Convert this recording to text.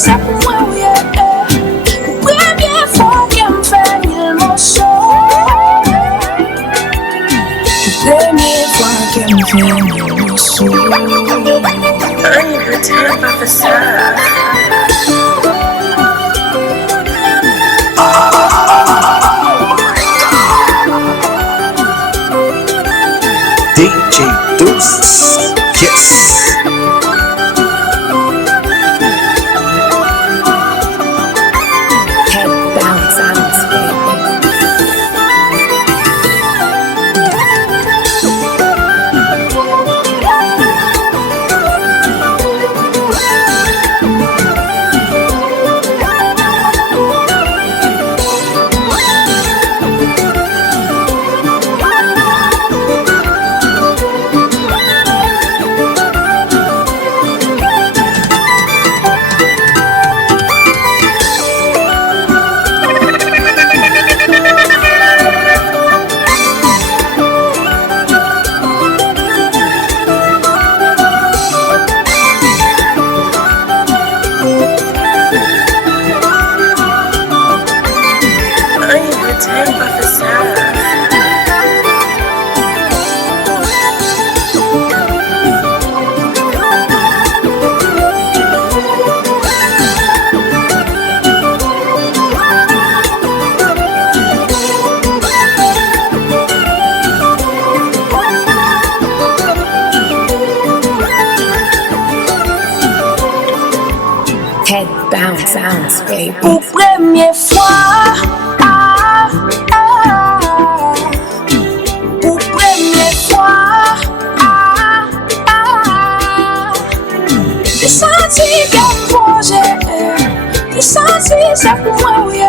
C'est pour moi, oui, première fois qu'elle me fait mille morceaux. Première fois qu'elle me fait mille morceaux. I need to tap off the stuff. DJ Deuce, yes. Head bounce, baby. Pour première fois, pour première fois, j'ai senti qu'un projet, j'ai senti ça pour moi, oui.